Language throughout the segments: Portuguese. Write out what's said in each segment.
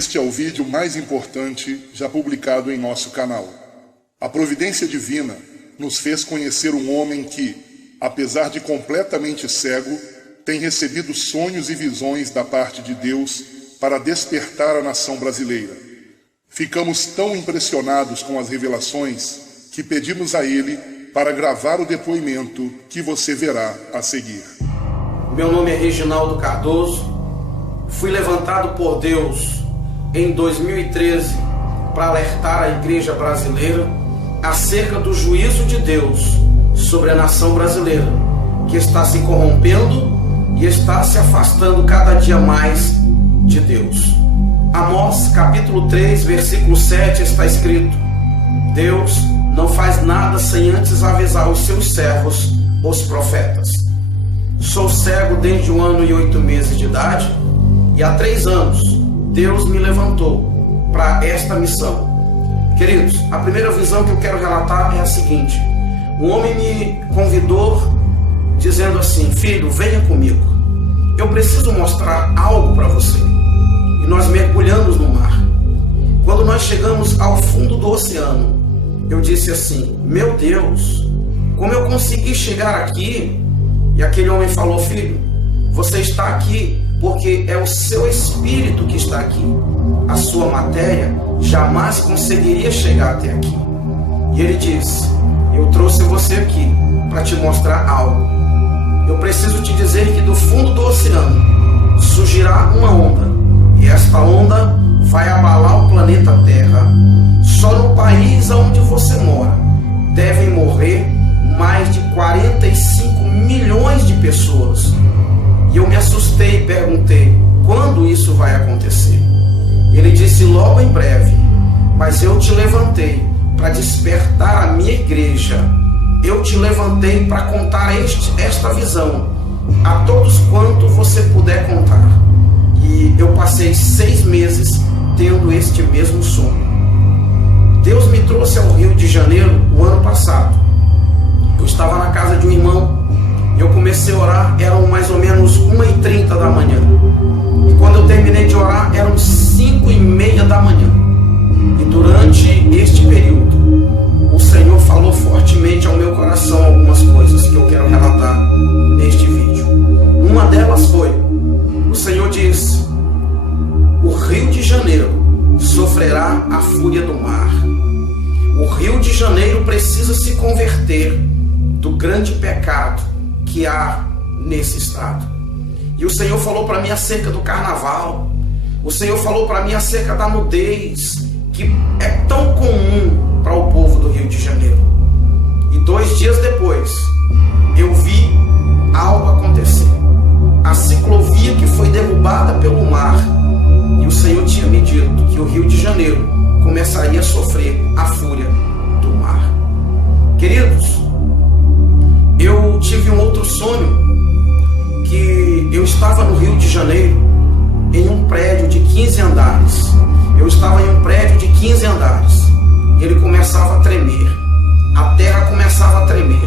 Este é o vídeo mais importante já publicado em nosso canal. A providência divina nos fez conhecer um homem que, apesar de completamente cego, tem recebido sonhos e visões da parte de Deus para despertar a nação brasileira. Ficamos tão impressionados com as revelações que pedimos a ele para gravar o depoimento que você verá a seguir. Meu nome é Reginaldo Cardoso. Fui levantado por Deus em 2013 para alertar a igreja brasileira acerca do juízo de Deus sobre a nação brasileira, que está se corrompendo e está se afastando cada dia mais de Deus. Amós capítulo 3, versículo 7 está escrito: Deus não faz nada sem antes avisar os seus servos, os profetas. Sou cego desde 1 ano e 8 meses de idade, e há 3 anos Deus me levantou para esta missão. Queridos, a primeira visão que eu quero relatar é a seguinte: um homem me convidou dizendo assim: filho, venha comigo, eu preciso mostrar algo para você. E nós mergulhamos no mar. Quando nós chegamos ao fundo do oceano, eu disse assim: meu Deus, como eu consegui chegar aqui? E aquele homem falou: filho, você está aqui porque é o seu espírito que está aqui. A sua matéria jamais conseguiria chegar até aqui. E ele disse: eu trouxe você aqui para te mostrar algo. Eu preciso te dizer que do fundo do oceano surgirá uma onda, e esta onda vai abalar o planeta Terra. Só no país onde você mora devem morrer mais de 45 milhões de pessoas. E eu me assustei e perguntei: quando isso vai acontecer? Ele disse: logo em breve. Mas eu te levantei para despertar a minha igreja. Eu te levantei para contar esta visão a todos quanto você puder contar. E eu passei 6 meses tendo este mesmo sonho. Deus me trouxe ao Rio de Janeiro o ano passado. Eu estava na casa de um irmão e eu comecei a orar. Eram mais ou menos 1h30 da manhã. E quando eu terminei de orar, eram 5h30 da manhã. E durante este período, o Senhor falou fortemente ao meu coração algumas coisas que eu quero relatar neste vídeo. Uma delas foi: o Senhor disse, o Rio de Janeiro sofrerá a fúria do mar. O Rio de Janeiro precisa se converter do grande pecado que há nesse estado. E o Senhor falou para mim acerca do carnaval. O Senhor falou para mim acerca da nudez, que é tão comum para o povo do Rio de Janeiro. E 2 dias depois, eu vi algo acontecer. A ciclovia que foi derrubada pelo mar. E o Senhor tinha me dito que o Rio de Janeiro começaria a sofrer a fúria do mar. Queridos, eu tive um outro sonho, que eu estava no Rio de Janeiro, em um prédio de 15 andares. Eu estava em um prédio de 15 andares. E ele começava a tremer. A terra começava a tremer.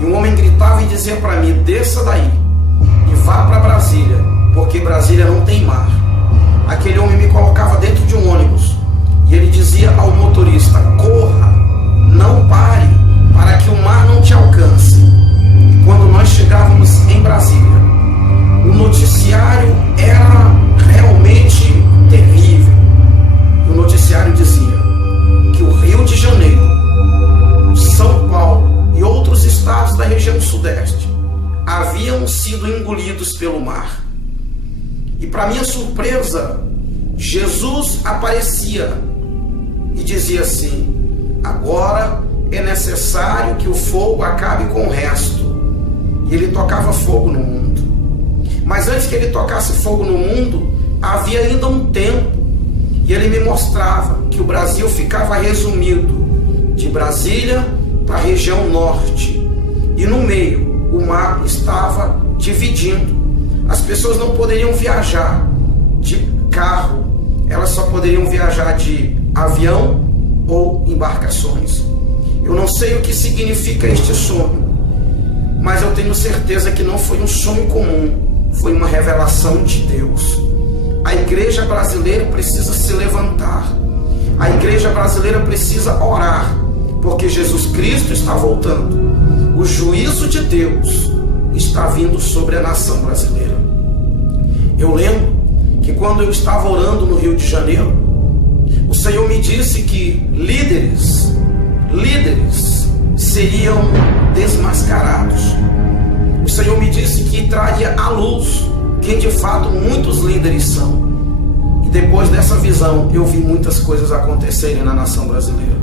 E um homem gritava e dizia para mim: desça daí e vá para Brasília, porque Brasília não tem mar. Aquele homem me colocava dentro de um ônibus. E ele dizia ao motorista: corra, não pare, para que o mar não te alcance. E quando nós chegávamos em Brasília, o noticiário era realmente terrível. E o noticiário dizia que o Rio de Janeiro, São Paulo e outros estados da região sudeste haviam sido engolidos pelo mar. E para minha surpresa, Jesus aparecia e dizia assim: agora é necessário que o fogo acabe com o resto. E ele tocava fogo no mundo. Mas antes que ele tocasse fogo no mundo, havia ainda um tempo. E ele me mostrava que o Brasil ficava resumido de Brasília para a região norte. E no meio, o mar estava dividindo. As pessoas não poderiam viajar de carro, elas só poderiam viajar de avião ou embarcações. Eu não sei o que significa este sonho, mas eu tenho certeza que não foi um sonho comum, foi uma revelação de Deus. A igreja brasileira precisa se levantar. A igreja brasileira precisa orar, porque Jesus Cristo está voltando. O juízo de Deus está vindo sobre a nação brasileira. Eu lembro que quando eu estava orando no Rio de Janeiro, o Senhor me disse que líderes seriam desmascarados. O Senhor me disse que traria à luz quem de fato muitos líderes são. E depois dessa visão, eu vi muitas coisas acontecerem na nação brasileira.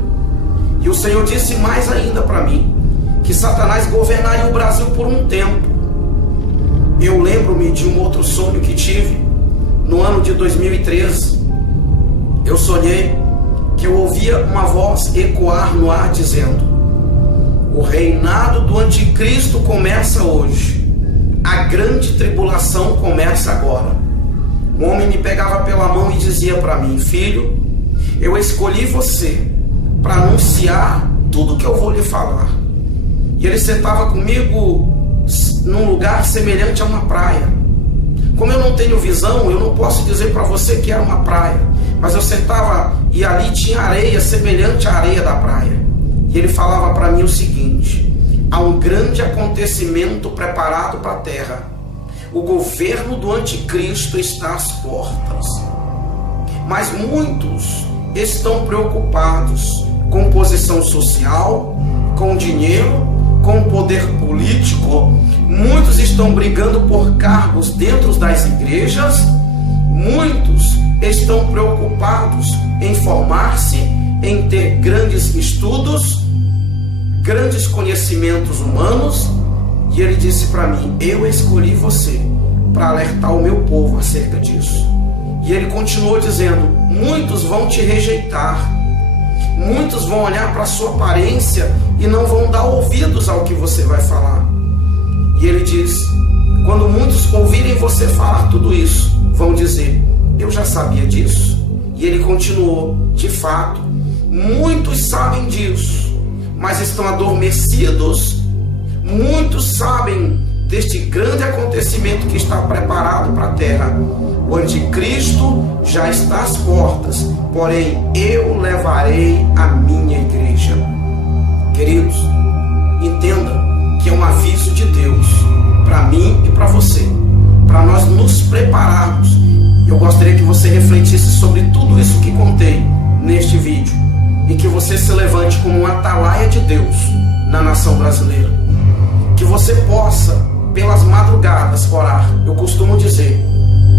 E o Senhor disse mais ainda para mim, que Satanás governaria o Brasil por um tempo. Eu lembro-me de um outro sonho que tive no ano de 2013. Eu sonhei que eu ouvia uma voz ecoar no ar dizendo: o reinado do anticristo começa hoje. A grande tribulação começa agora. Um homem me pegava pela mão e dizia para mim: filho, eu escolhi você para anunciar tudo que eu vou lhe falar. E ele sentava comigo num lugar semelhante a uma praia. Como eu não tenho visão, eu não posso dizer para você que era uma praia, mas eu sentava e ali tinha areia semelhante à areia da praia. E ele falava para mim o seguinte: há um grande acontecimento preparado para a terra. O governo do anticristo está às portas. Mas muitos estão preocupados com posição social, com dinheiro, com poder político. Muitos estão brigando por cargos dentro das igrejas. Muitos estão preocupados em formar-se, em ter grandes estudos, grandes conhecimentos humanos. E ele disse para mim: eu escolhi você para alertar o meu povo acerca disso. E ele continuou dizendo: muitos vão te rejeitar, muitos vão olhar para a sua aparência e não vão dar ouvidos ao que você vai falar. E ele diz: quando muitos ouvirem você falar tudo isso, vão dizer: eu já sabia disso. E ele continuou: de fato, muitos sabem disso, mas estão adormecidos. Muitos sabem deste grande acontecimento que está preparado para a terra. O anticristo já está às portas, porém eu levarei a minha igreja. Queridos, entenda que é um aviso de Deus para mim e para você, para nós nos prepararmos. Eu gostaria que você refletisse sobre tudo isso que contei neste vídeo e que você se levante como um atalaia de Deus na nação brasileira. Que você possa, pelas madrugadas, orar. Eu costumo dizer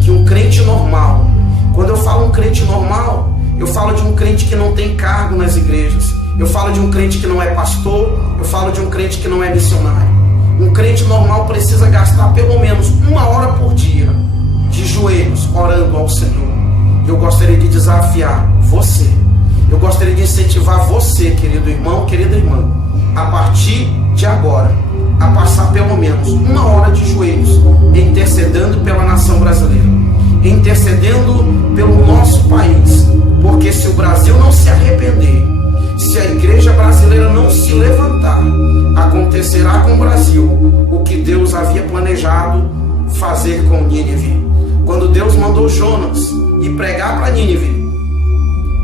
que um crente normal, quando eu falo um crente normal, eu falo de um crente que não tem cargo nas igrejas, eu falo de um crente que não é pastor, eu falo de um crente que não é missionário. Um crente normal precisa gastar pelo menos 1 hora por dia de joelhos orando ao Senhor. Eu gostaria de desafiar você, eu gostaria de incentivar você, querido irmão, querida irmã, a partir de agora, a passar pelo menos 1 hora de joelhos, intercedendo pela nação brasileira, intercedendo pelo nosso país, porque se o Brasil não se arrepender, se a igreja brasileira não se levantar, acontecerá com o Brasil o que Deus havia planejado fazer com Nínive. Quando Deus mandou Jonas ir pregar para Nínive,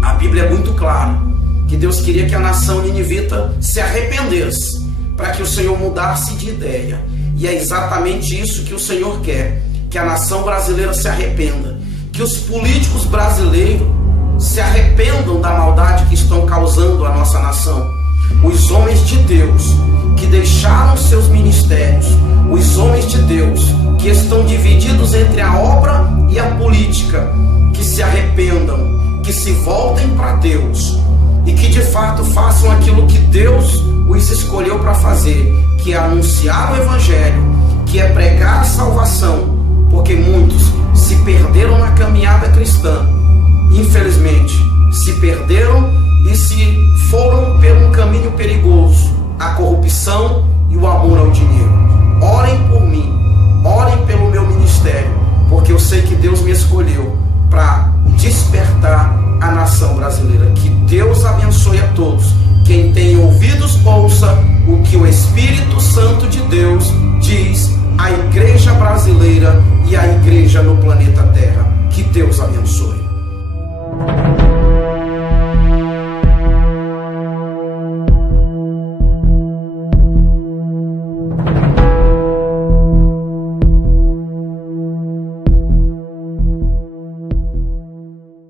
a Bíblia é muito clara que Deus queria que a nação ninivita se arrependesse, para que o Senhor mudasse de ideia. E é exatamente isso que o Senhor quer, que a nação brasileira se arrependa, que os políticos brasileiros se arrependam da maldade que estão causando à nossa nação. Os homens de Deus que deixaram seus ministérios, os homens de Deus que estão divididos entre a obra e a política, que se arrependam, que se voltem para Deus e que de fato façam aquilo que Deus os escolheu para fazer, que é anunciar o Evangelho, que é pregar a salvação, porque muitos se perderam na caminhada cristã, infelizmente se perderam e se foram por um caminho perigoso, a corrupção e o amor ao dinheiro. Orem por mim, orem pelo meu ministério, porque eu sei que Deus me escolheu para despertar a nação brasileira. Que Deus abençoe a todos. Quem tem ouvidos, ouça o que o Espírito